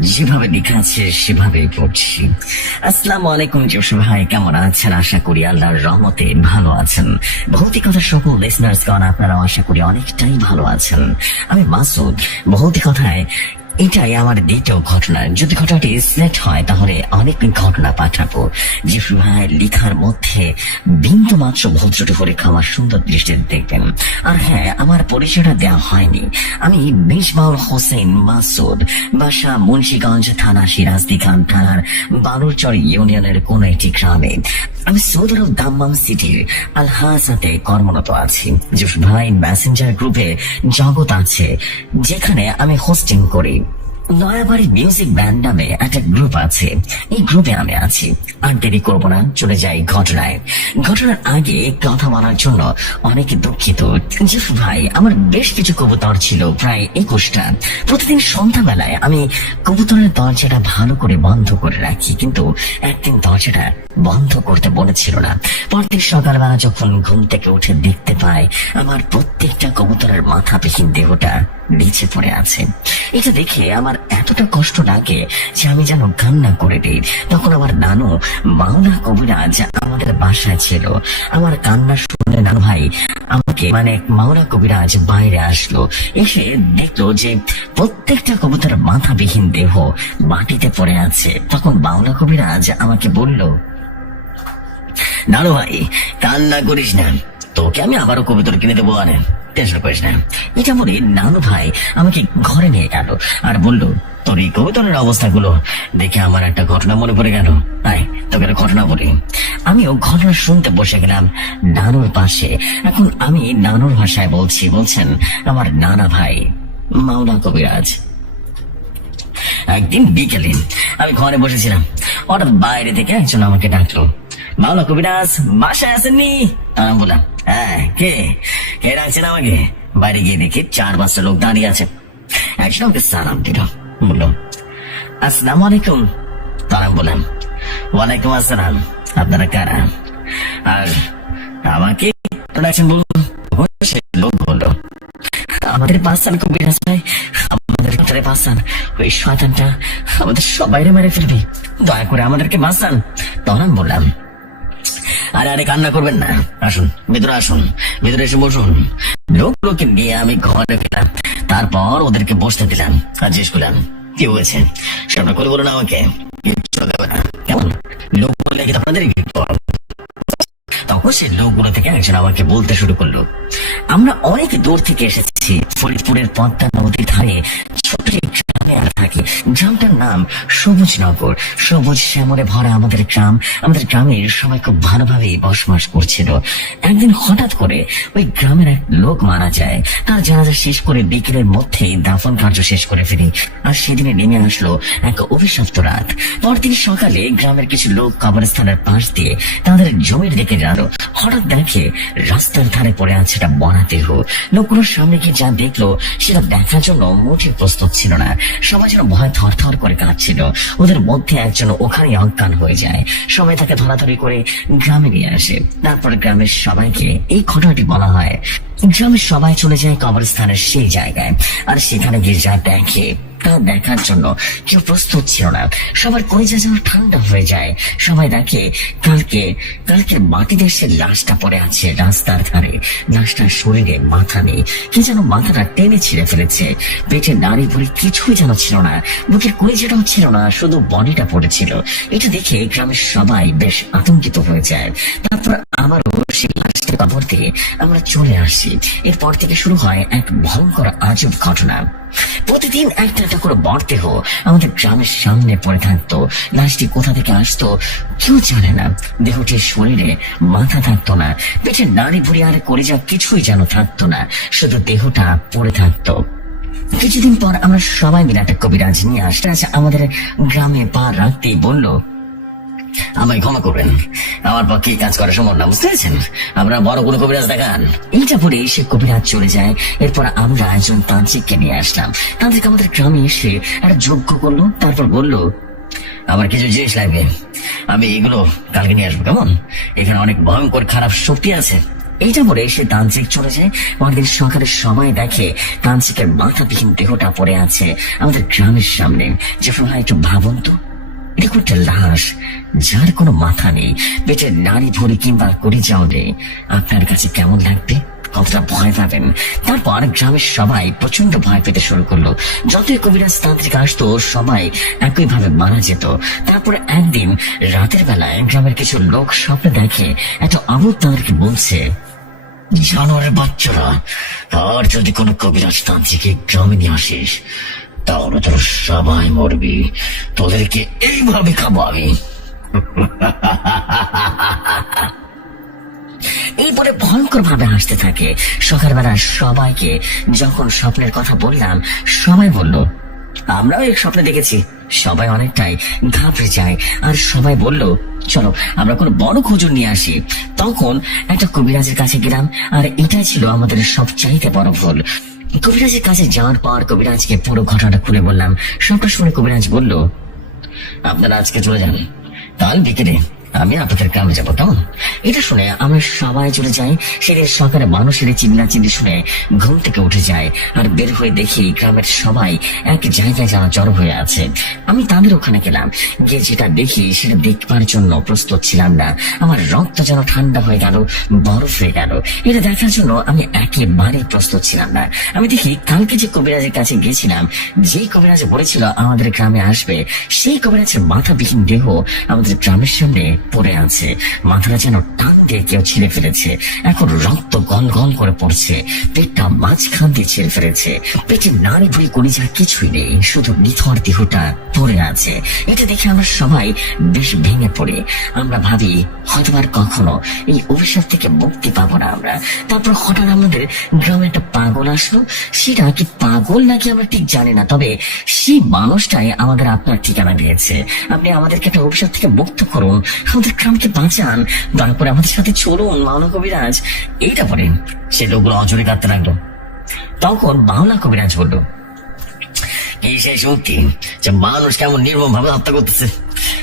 যেভাবে লিখা আছে, সেভাবেই পড়ছি। আসসালামু আলাইকুম জোসু ভাই, কেমন আছেন? আশা করি আল্লাহর রহমতে ভালো আছেন। ভৌতিকতা সকল লিসনার্স গণ আপনারা আশা করি অনেকটাই ভালো আছেন। আমি মাসুদ ভৌতিকতায় এটাই আমার দ্বিতীয় ঘটনা। যদি ঘটনাটি সিলেক্ট হয়, তাহলে অনেক ঘটনা পাঠাবো। যে ভাই লেখার মধ্যে বিন্দু মাত্র ভদ্রটি করে খাওয়ার সুন্দর দৃষ্টিতে দেখবেন। আর হ্যাঁ আমার পরিচয়টা দেওয়া হয়নি। আমি মিসবাউল হোসেন মাসুদ, বাসা মুন্সীগঞ্জ থানা সিরাজদি খান থানার বালুরচর ইউনিয়নের কোন একটি গ্রামে। আমি সৌদি আরব দাম্মাম সিটির আলহাসাতে কর্মরত আছি। যে ভাই মেসেঞ্জার গ্রুপে জগৎ আছে, যেখানে আমি হোস্টিং করি। নয়াবাড়ি মিউজিক ব্যান্ড নামে একটা গ্রুপ আছে। এই গ্রুপে আমি আছি। আর দেরি করব না, চলে যাই ঘটনায়। ঘটনার আগে কথা বলার জন্য অনেক দুঃখিত। জিফ ভাই, আমার বেশ কিছু কবুতর ছিল, প্রায় একুশটা। প্রতিদিন সন্ধ্যাবেলায় আমি কবুতরের দরজাটা ভালো করে বন্ধ করে রাখি, কিন্তু একদিন দরজাটা বন্ধ করতে বলেছিল না। পরদিন সকালবেলা যখন ঘুম থেকে উঠে দেখতে পাই, আমার প্রত্যেকটা কবুতরের মাথা পেখিন দেহটা নিচে পড়ে আছে। এটা দেখে আমার এতটা কষ্ট লাগে যে আমি যেন কান্না করে দিই। তখন আমার নানু মাওলা কবিরাজ আমাদের বাসায় ছিল। আমার কান্না শুনে নানু ভাই আমাকে মানে মাওলা কবিরাজ বাইরে আসলো। এসে দেখল যে প্রত্যেকটা কবুতরের মাথাবিহীন দেহ মাটিতে পড়ে আছে। তখন মাওলা কবিরাজ আমাকে বলল, নানু ভাই, কান্না করিস না। তোকে আমি আবারও কবিতর কিনে দেবো আনে টেনশন করিস না। এটা বলে নানু ভাই আমাকে ঘরে নিয়ে গেল আর বলল, তোর এই কবিতরের অবস্থাগুলো দেখে আমার একটা ঘটনা মনে পড়ে গেল। তাই তোকে ঘটনা বলি। আমিও ঘটনা শুনতে বসে গেলাম নানুর পাশে। এখন আমি নানুর ভাষায় বলছি, বলছেন আমার নানা ভাই, মাওলা কবিরাজ। একদিন বিকেলে আমি ঘরে বসেছিলাম। হঠাৎ বাইরে থেকে একজন আমাকে ডাকলো। মাওলা কবিরাজ, বাসায় আসেননি? আমি বললাম হ্যাঁ কে? কে ডাকছেন আমাকে? বাইরে গিয়ে দেখি চার পাঁচটা লোক দাঁড়িয়ে আছে। একজন আমাকে সালাম দিল বলল, আসসালামু আলাইকুম। তারা বললাম ওয়ালাইকুম আসসালাম। আপনারা কারা? আর আমাকে ডাকছেন বলুন। সে লোক বলল, আমাদের পাঁচসান কবিরাজ ভাই, আমাদের ভিতরে বাঁচান ওই শয়তানটা আমাদের সবাইরে মেরে ফেলবে। দয়া করে আমাদেরকে বাঁচান। তখন বললাম আরে আরে, কান্না করবেন না। আসুন, ভিতরে আসুন, ভিতরে এসে বসুন। লোকগুলোকে নিয়ে আমি ঘরে গেলাম তারপর ওদেরকে বসতে দিলাম আর জিজ্ঞেস করলাম, কি হয়েছে? সেটা করে বলুন আমাকে কেমন? লোকগুলো লেগে আপনাদের তখন সে লোকগুলো থেকে একজন আমাকে বলতে শুরু করল, আমরা অনেক দূর থেকে এসেছি, ফরিদপুরের পদ্মা নদীর ধারে ছোট গ্রামটার নাম সবুজ ভরা আমাদের গ্রাম। আমাদের সবাই খুব ভালোভাবে বসবাস করছিল। একদিন হঠাৎ করে ওই গ্রামের এক লোক মারা যায়। তার জানাজা শেষ করে বিকেলের মধ্যেই দাফন কার্য শেষ করে ফেলি। আর সেদিনে নেমে আসলো এক অভিশপ্ত রাত। পরদিন সকালে গ্রামের কিছু লোক কবরস্থানের পাশ দিয়ে তাদের জমির দিকে গেল। হঠাৎ দেখে রাস্তার ধারে পড়ে আছে একটা মরা দেহ লোকগুলোর সামনে গিয়ে যা দেখল, সেটা দেখার জন্য মোটে প্রস্তুত ছিল না। সবাই যেন ভয় থর থর করে কাঁদছিল। ওদের মধ্যে একজন ওখানে অজ্ঞান হয়ে যায়। সবাই তাকে ধরাধরি করে গ্রামে নিয়ে আসে। তারপর গ্রামের সবাইকে এই ঘটনাটি বলা হয়। গ্রামের সবাই চলে যায় কবরস্থানের সেই জায়গায়। আর সেখানে গিয়ে যায় দেখে দেখার জন্য কেউ প্রস্তুত ছিল না। সবার কলিজা যেন ঠান্ডা হয়ে যায়। সবাই দেখে কালকে কালকে মাটিতে সে লাশটা পড়ে আছে রাস্তার ধারে। লাশটার শরীরে মাথা নেই। কি যেন মাথাটা টেনে ছিঁড়ে ফেলেছে। পেটে নাড়ি ভুড়ি কিছুই যেন ছিল না। বুকের কলিজাটাও ছিল না, শুধু বডিটা পড়েছিল। এটা দেখে গ্রামের সবাই বেশ আতঙ্কিত হয়ে যায়। তারপর আমারও সেই লাশটা কবর থেকে আমরা চলে আসি। এরপর থেকে শুরু হয় এক ভয়ঙ্কর আজব ঘটনা। প্রতিদিন একটা একটা করে মরদেহ আমাদের গ্রামের সামনে পড়ে থাকতো। লাশটি কোথা থেকে আসতো কেউ জানে না। দেহটির শরীরে মাথা থাকতো না। পেটে নাড়ি ভুড়ি আর করে যা কিছুই যেন থাকতো না। শুধু দেহটা পড়ে থাকতো। কিছুদিন পর আমরা সবাই মিলে একটা কবিরাজ নিয়ে আসতে আছে আমাদের গ্রামে পা রাখতেই বলল আমায় ক্ষমা করবেন। আমার পক্ষে কাজ করা সম্ভব না, বুঝতে পেরেছেন? আপনারা বড় কোনো কবিরাজ দেখান। এইটা পরে সে কবিরাজ চলে যায়। এরপর আমরা একজন তান্ত্রিককে নিয়ে আসলাম। তান্ত্রিক আমাদের গ্রামে এসে একটা যজ্ঞ করল, তারপর বলল, আমার কিছু জিনিস লাগবে। আমি এগুলো কালকে নিয়ে আসব, কেমন? এখানে অনেক ভয়ঙ্কর খারাপ শক্তি আছে। এইটা বলে সে তান্ত্রিক চলে যায়। পরদিন সকালে সবাই দেখে তান্ত্রিকের মাথাবিহীন দেহটা পড়ে আছে আমাদের গ্রামের সামনে। যে একটু ভাবুন দেখুন একটা লাশ, যার কোনো মাথা নেই, পেটের নারী ভরি কিংবা করি যাও নেই। আপনার কাছে কেমন লাগবে? কতটা ভয় পাবেন। তারপর গ্রামের সবাই প্রচণ্ড ভয় পেতে শুরু করল। যতই কবিরাজ তান্ত্রিক আসতো, সবাই একইভাবে মারা যেত। তারপরে একদিন রাতের বেলায় গ্রামের কিছু লোক স্বপ্নে দেখে, এত আবুদ তাদেরকে বলছে, জানোয়ারের বাচ্চারা, আর যদি কোনো কবিরাজ তান্ত্রিকে গ্রামে নিয়ে আসিস তাহলে তোর সবাই মরবি। তোদেরকে এইভাবে খাব আমি এই বলে ভয়ঙ্কর ভাবে হাসতে থাকে। সকালবেলা সবাইকে যখন স্বপ্নের কথা বললাম, সবাই বলল, আমরাও এই স্বপ্নে দেখেছি। সবাই অনেকটাই ঘাবড়ে যায়। আর সবাই বলল, চলো, আমরা কোনো বড় খোঁজর নিয়ে আসি। তখন একটা কবিরাজের কাছে গেলাম, আর এটাই ছিল আমাদের সব চাইতে বড় ভুল। কবিরাজের কাছে যাওয়ার পর কবিরাজকে পুরো ঘটনাটা খুলে বললাম। সবটা শুনে কবিরাজ বলল, আপনারা আজকে চলে যান। কাল বিকেলে আমি আপনাদের গ্রামে যাব, কেমন? এটা শুনে আমরা সবাই চলে যাই। সেদিন সকালে মানুষের চিল্লি শুনে ঘুম থেকে উঠে যায় আর বের হয়ে দেখি গ্রামের সবাই এক জায়গায় যাওয়া জড়ো হয়ে আছে। আমি তাদের ওখানে গেলাম। গিয়ে যেটা দেখি সেটা দেখবার জন্য প্রস্তুত ছিলাম না। আমার রক্ত যেন ঠান্ডা হয়ে গেল, বরফ হয়ে গেল। এটা দেখার জন্য আমি একেবারে প্রস্তুত ছিলাম না। আমি দেখি কালকে যে কবিরাজের কাছে গেছিলাম যে কবিরাজ বলেছিল আমাদের গ্রামে আসবে, সেই কবিরাজের মাথাবিহীন দেহ আমাদের গ্রামের সামনে পড়ে আছে। মাথাটা যেন টান দিয়ে কেউ ছিঁড়ে ফেলেছে। এখন রক্ত গল গল করে পড়ছে। পেটটা মাঝখান দিয়ে ছিঁড়ে ফেলেছে। পেটে নারী ভুড়ি কলিজা কিছুই নেই। শুধু নিথর দেহটা পড়ে আছে। এটা দেখে আমরা সবাই বেশ ভেঙে পড়ে। আমরা ভাবি হয়তো আর কখনো এই অভিশাপ থেকে মুক্তি পাবো না আমরা। তারপর হঠাৎ আমাদের গ্রামে একটা পাগল আসলো। সেটা কি পাগল নাকি আমরা ঠিক জানি না। তবে সেই মানুষটাই আমাদের আপনার ঠিকানা দিয়েছে। আপনি আমাদেরকে একটা অভিশাপ থেকে মুক্ত করুন। বাঁচান। আমাদের সাথে চলুন, মাওনা কবিরাজ। এইটা সে লোকগুলো অজরে কাঁদতে লাগল। তখন মাওনা কবিরাজ বলল, এই সেই সত্যি যে মানুষ কেমন নির্মম ভাবে হত্যা করতেছে,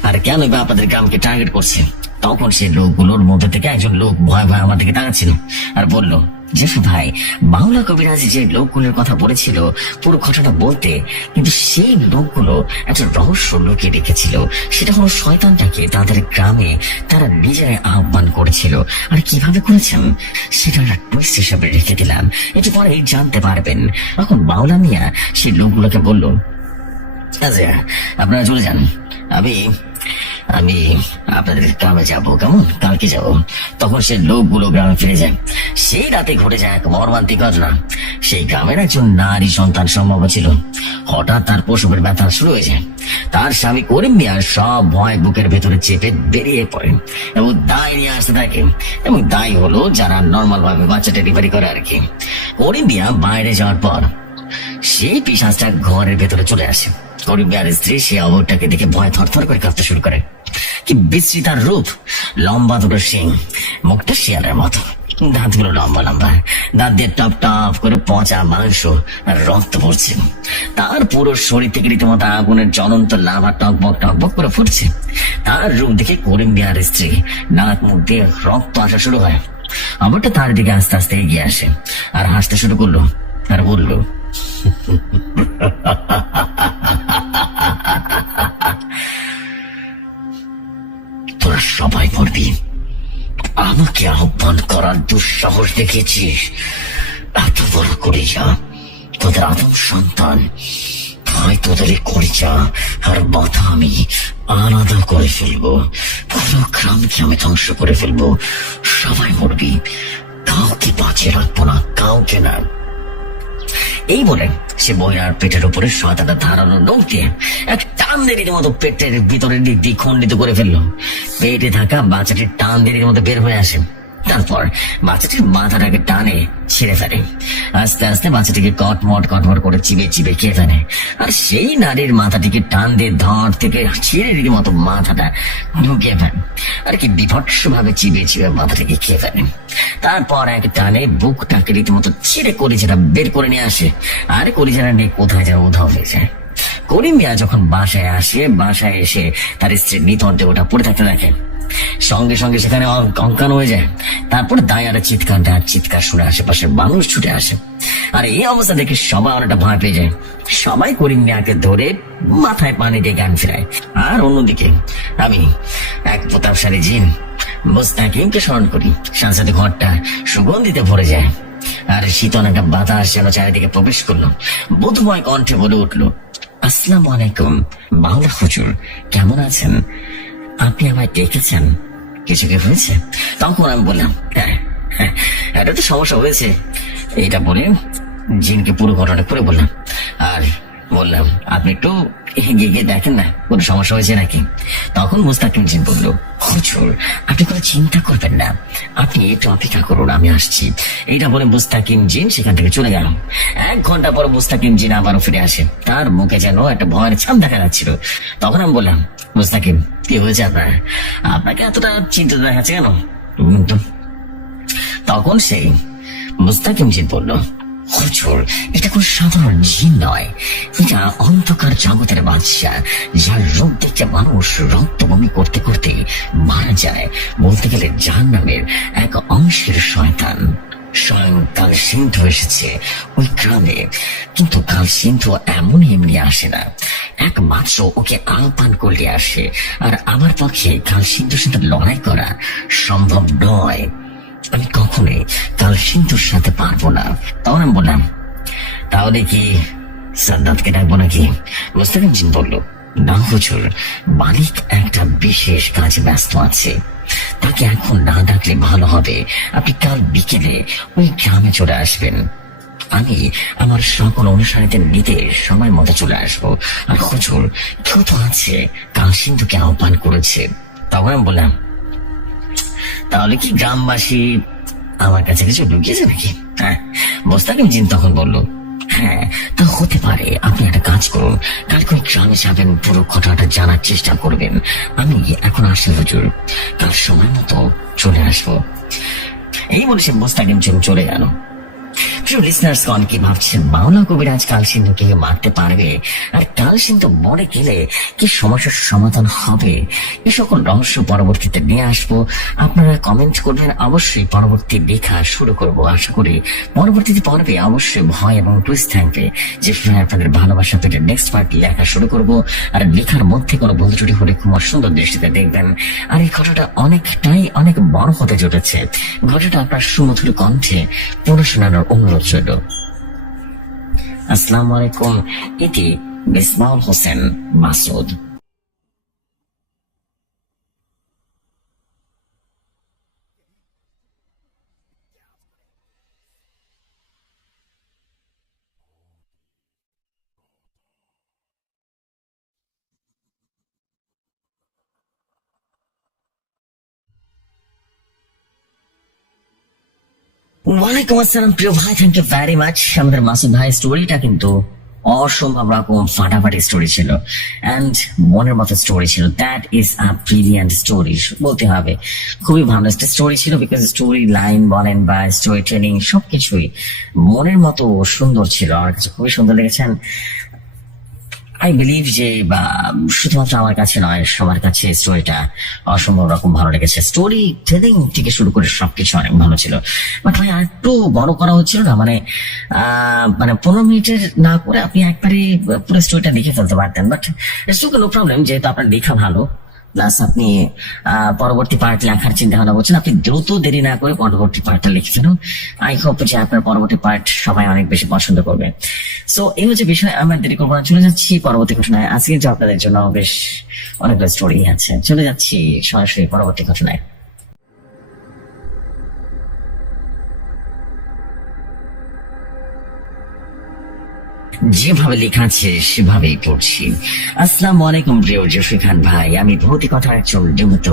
আর কেন আপনাদের গ্রামকে টার্গেট করছে? তখন সে লোকগুলোর মধ্যে থেকে একজন লোক ভয় ভয় আমার দিকে তাকাচ্ছিল আর বলল জেঠু ভাই বাংলা কবিরাজ যে লোকগুলোর কথা বলেছিল, পুরো ঘটনা বলতে কিন্তু সেই লোকগুলো একটা রহস্য লুকিয়ে রেখেছিল। সেটা হলো শয়তানটাকে তাদের গ্রামে তারা নিজেরাই আহ্বান করেছিল। আর কীভাবে করেছেন? সেটা একটা টুইস্ট হিসাবে রেখে দিলাম। একটু পরে জানতে পারবেন। তখন বাউলা মিয়া সেই লোকগুলোকে বলল আচ্ছা আপনারা চলে যান। আমি আমি আপনাদের গ্রামে যাব, কেমন? কালকে যাব। তখন সে লোকগুলো গ্রামে ফিরে যায়। সেই রাতে ঘটে যায় এক মর্মান্তিক ঘটনা। সেই গ্রামের একজন নারী সন্তান সম্ভব ছিল। হঠাৎ তার প্রসবের ব্যথা শুরু হয়ে যায়। তার স্বামী করিম মিয়া সব ভয় বুকের ভেতরে চেপে বেরিয়ে পড়ে এবং দায় নিয়ে আসতে থাকে। এবং দায় হলো যারা নর্মাল ভাবে বাচ্চা ডেলিভারি করে আর কি। করিম মিয়া বাইরে যাওয়ার পর সেই পিসাজটা ঘরের ভেতরে চলে আসে। গরিব আর স্ত্রী সে অবরটাকে দেখে ভয় থরথর করে কাঁপতে শুরু করে। কি বিশ্রী তার রূপ! লম্বা দুটো শিং, মুখটা শিয়ালের মতো। দাঁতগুলো লম্বা লম্বা। দাঁত দিয়ে টপ টপ করে পচা মাংস রক্ত পড়ছে। তার পুরো শরীর থেকে রীতিমতো আগুনের জ্বলন্ত লাভা টকবক টকবক করে ফুটছে। তার রূপ দেখে করিম বিহার স্ত্রী নাক মুখ দিয়ে রক্ত আসা শুরু হয়। আবারটা তার দিকে আস্তে আস্তে এগিয়ে আসে আর হাসতে শুরু করল আর বলল তোরা সবাই মরবি। আমাকে আহ্বান করার দুঃসাহস দেখেছিস এত বড় করে যা তোদের আদম সন্তান। ভাই তোদের কলিজা, আর মাথা আমি আলাদা করে ফেলব। পুরো গ্রামকে আমি ধ্বংস করে ফেলব। সবাই মরবি। কাউকে বাঁচিয়ে রাখব না, কাউকে না। এই বলে সে মহিলার পেটের উপরে সাদাটা ধারানো নখ দিয়ে এক টান দেরির মতো পেটের ভিতরের দিক দিয়ে খণ্ডিত করে ফেলল। পেটে থাকা বাচ্চাটি টান দেরির মতো বের হয়ে আসে। তারপর বাচ্চাটির মাথাটাকে টানে, ছিঁড়ে ফেলে। আস্তে আস্তে বাচ্চাটিকে কটমট কটমট করে চিবে চিবে খেয়ে ফেলে। আর সেই নারীর মাথাটিকে টান দিয়ে ধর থেকে ছিঁড়ে রীতিমতো মাথাটা ঢুকিয়ে ফেলে। আর কি বিভৎস ভাবে চিবে চিবে মাথাটাকে খেয়ে ফেলে। তারপর এক টানে বুকটাকে রীতিমতো ছিঁড়ে কলিজাটা বের করে নিয়ে আসে। আর কলিজাটা নিয়ে কোথায় যেন উধাও হয়ে যায়। করিম মিয়া যখন বাসায় আসে, বাসায় এসে তার স্ত্রীর নিতর ওটা পড়ে থাকতে দেখে। সঙ্গে সঙ্গে সেখানে কঙ্কান হয়ে যায়। তারপর দায়ারে চিৎকারটা চিৎকার শুনে আশেপাশের মানুষ ছুটে আসে। আর এই অবস্থা দেখে সবাই অনেকটা ভয় পেয়ে যায়। সবাই করিম মিয়াকে ধরে মাথায় পানি দিয়ে গান ফেরায়। আর অন্যদিকে, আমি এক প্রতাপশালী জিন মুস্তাকিমকে স্মরণ করি। সাথে ঘরটা সুগন্ধিতে ভরে যায়। আর শীতল একটা বাতাস যেন চারিদিকে প্রবেশ করল। বোধময় কণ্ঠে বলে উঠল, আসসালামু আলাইকুম, বাংলা হুজুর, কেমন আছেন? আপনি আমায় ডেকেছেন। কিছু কি হয়েছে? তখন আমি বললাম হ্যাঁ হ্যাঁ এটা তো সমস্যা হয়েছে। এটা বলে জিনকে পুরো ঘটনা করে বললাম। আর বললাম, আপনি একটু এগিয়ে গিয়ে দেখেন না, কোনো সমস্যা হয়েছে নাকি? তখন মুস্তাকিম জিন বলল, হুজুর, আপনি কোনো চিন্তা করবেন না, আপনি একটু অপেক্ষা করুন, আমি আসছি। এইটা বলে মুস্তাকিম জিন সেখান থেকে চলে গেল। এক ঘণ্টা পর মুস্তাকিম জিন আবারও ফিরে আসে। তার মুখে যেন একটা ভয়ের ছাপ দেখা যাচ্ছিল। তখন আমি বললাম মুস্তাকিম, কি হয়েছে আপনার? আপনাকে এতটা চিন্তিত দেখাচ্ছে কেন? তখন সেই মুস্তাকিম জিন বলল, হুজুর, এটা কোন সাধারণ জিন নয়। এটা অন্ধকার জগতের বাদশা যার রূপ মানুষ রক্ত বমি করতে করতে মারা যায়। বলতে গেলে জাহান নামের এক অংশের শয়তান। স্বয়ং কাল সিন্ধু এসেছে ওই গ্রামে কিন্তু কাল সিন্ধু এমন এমনি আসে না। একমাত্র ওকে আহ্বান করলে আসে। আর আমার পক্ষে কাল সিন্ধুর সাথে লড়াই করা সম্ভব নয়। আমি কখনোই কাল সিন্ধুর সাথে পারব না। তখন আমি বললাম। তাহলে কি সাদ্দাতকে ডাকবো নাকি? মুস্তাকিম জিন বলল, না হুজুর, মালিক একটা বিশেষ কাজে ব্যস্ত আছে। তাকে এখন না ডাকলে ভালো হবে। আপনি কাল বিকেলে ওই গ্রামে চলে আসবেন। আমি আমার সকল অনুসারীদের নিতে সময় মতো চলে আসব। আর হুজুর, কেউ তো আছে কাল আহ্বান করেছে। তখন আমি বললাম, তাহলে কি গ্রামবাসী আমার কাছে কিছু লুকিয়েছে নাকি হ্যাঁ জিন তখন বলল হ্যাঁ তা হতে পারে, আপনি একটা কাজ করুন। কালকে গ্রামে যাবেন, পুরো ঘটনাটা জানার চেষ্টা করবেন। আমি এখন আসি হুজুর, কাল সময় মতো চলে আসব। এই বলে সে মোস্তাকিম চলে গেল। কি ভাবছেন? মাওলা কবিরাজ কাল সিন্ধুকে মারতে পারবে? আর কাল সিন্ধু মরে গেলে কি সমস্যার সমাধান হবে? এ সকল রহস্য পরবর্তীতে নিয়ে আসব। আপনারা কমেন্ট করবেন, অবশ্যই পরবর্তী লেখা শুরু করব। আশা করি পরবর্তীতে পর্বে অবশ্যই ভয় এবং টুইস্ট থাকবে। যে আপনাদের ভালোবাসা পেটে নেক্সট পার্ট লেখা শুরু করব। আর লেখার মধ্যে কোনো ভুল ত্রুটি হলে খুব সুন্দর দৃষ্টিতে দেখবেন। আর এই ঘটনাটা অনেকটাই অনেক বড় হতে চলেছে। ঘটনাটা আপনার সুমধুর কণ্ঠে পুরো শোনানোর অনুরোধ রইল আসসালামু আলাইকুম এটি বিসমাউল হোসেন মাসুদ। ওয়ালাইকুম আসসালাম, প্রিয় ভাই থ্যাংক ইউ ভেরি মাচ আমাদের মাসুদ ভাই স্টোরিটা কিন্তু অসম্ভব রকম ফাটাফাটি স্টোরি ছিল। অ্যান্ড মনের মতো স্টোরি ছিল। That is a brilliant story বলতে হবে। খুবই ভালো একটা স্টোরি ছিল বিকজ স্টোরি লাইন বলেন বা স্টোরি ট্রেনিং সবকিছুই মনের মতো সুন্দর ছিল। আমার কাছে খুবই সুন্দর লেগেছেন আই বিলিভ যে শুধুমাত্র আমার কাছে নয়, সবার কাছে স্টোরিটা অসম্ভব রকম ভালো লেগেছে। স্টোরি টেলিং থেকে শুরু করে সবকিছু অনেক ভালো ছিল। বাট ভাই, আর একটু বড় করা হচ্ছিল না মানে মানে পনেরো মিনিটের না করে আপনি একবারে পুরো স্টোরিটা লিখে ফেলতে পারতেন। বাট নো প্রবলেম যেহেতু আপনার লেখা ভালো প্লাস আপনি পরবর্তী পার্ট লেখার চিন্তা ভাবনা করছেন, আপনি দ্রুত দেরি না করে পরবর্তী পার্টটা লিখে ফেলুন। আই হোপ যে আপনার পরবর্তী পার্ট সবাই অনেক বেশি পছন্দ করবে। সো এই হচ্ছে বিষয়, আমরা দেরি করব না, চলে যাচ্ছি পরবর্তী ঘটনায়। আজকে যে আপনাদের জন্য বেশ অনেকগুলো স্টোরি আছে। চলে যাচ্ছি সরাসরি পরবর্তী ঘটনায়। যেভাবে লেখা আছে, সেভাবেই পড়ছি। আসসালাম আলাইকুম, প্রিয় জসি খান ভাই। আমি ভৌতিক কথার একজন ডুমত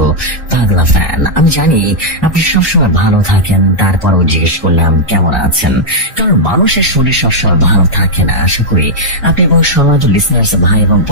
পাগলা ফ্যান আমি জানি আপনি সবসময় ভালো থাকেন, তারপরও জিজ্ঞেস করলাম, কেমন আছেন? কারণ মানুষের শরীর সবসময় ভালো থাকে না। আশা করি আপনি এবং সমাজ লিসনার্স ভাই এবং